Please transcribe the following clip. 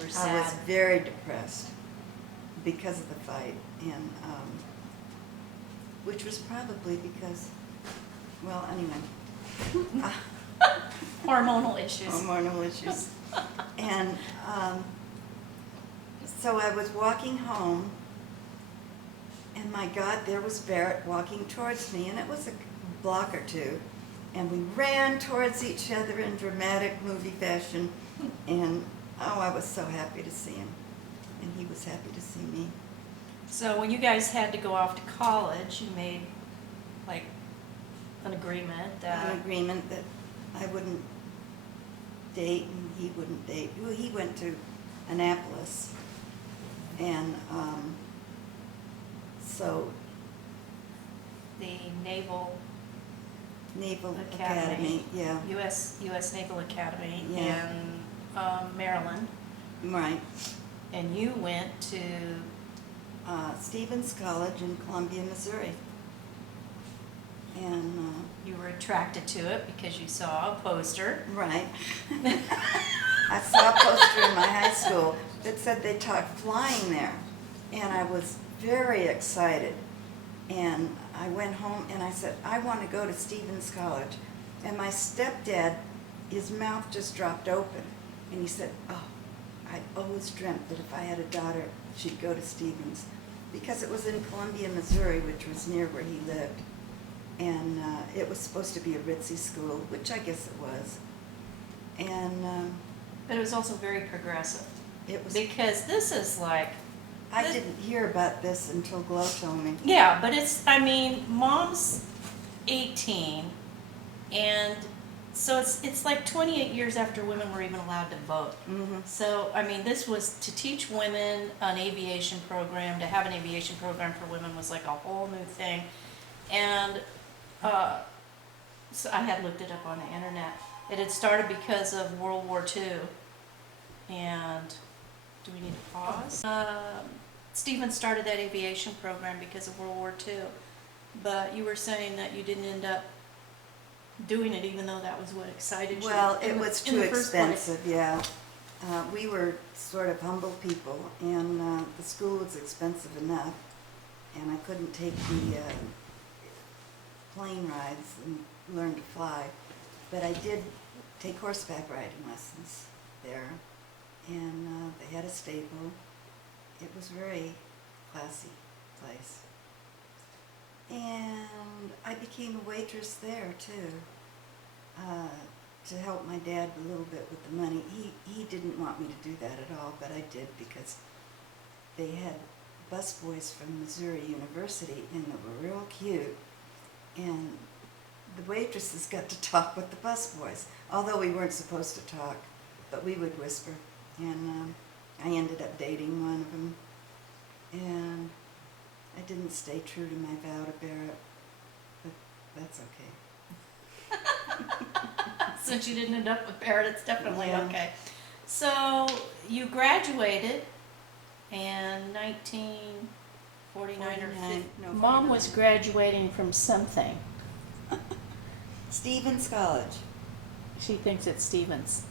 were I sad. was very depressed because of the fight, and which was probably because, well, anyway, Hormonal issues. hormonal issues. And so I was walking home, and my God, there was Barrett walking towards me, and it was a block or two, and we ran towards each other in dramatic movie fashion, and oh, I was so happy to see him, and he was happy to see me. So when you guys had to go off to college, you made like an agreement that An agreement that I wouldn't date and he wouldn't date. Well, he went to Annapolis, and so the Naval Naval Academy, Academy, yeah, U.S. Naval Academy Yeah. in Maryland, right. and you went to Stevens College in Columbia, Missouri. And, you were attracted to it because you saw a poster. right. I saw a poster in my high school that said they taught flying there. And I was very excited. And I went home and I said, I want to go to Stevens College. And my stepdad, his mouth just dropped open. And he said, oh, I always dreamt that if I had a daughter, she'd go to Stevens. Because it was in Columbia, Missouri, which was near where he lived. And it was supposed to be a ritzy school, which I guess it was. And But it was also very progressive it was, because this is like, I didn't hear about this until Glow told me. yeah, but it's, I mean, mom's 18, and so it's like 28 years after women were even allowed to vote. Mm-hmm. So, I mean, this was to teach women an aviation program, to have an aviation program for women was like a whole new thing. And so I had looked it up on the internet. It had started because of World War II. And do we need to pause? Stephen started that aviation program because of World War II. But you were saying that you didn't end up doing it even though that was what excited you. Well, in it the- was in too the first place. expensive, yeah. We were sort of humble people, and the school was expensive enough, and I couldn't take the plane rides and learn to fly. But I did take horseback riding lessons there, and they had a stable. It was a very classy place. And I became a waitress there too, to help my dad a little bit with the money. He didn't want me to do that at all, but I did because they had busboys from Missouri University and they were real cute. And the waitresses got to talk with the busboys, although we weren't supposed to talk, but we would whisper. And I ended up dating one of them. And I didn't stay true to my vow to Barrett, but that's okay. Since you didn't end up with Barrett, it's definitely Yeah. okay. So you graduated in 1949 or 49, 50. no, Mom 49. was graduating from something. Stevens College. She thinks it's Stevens.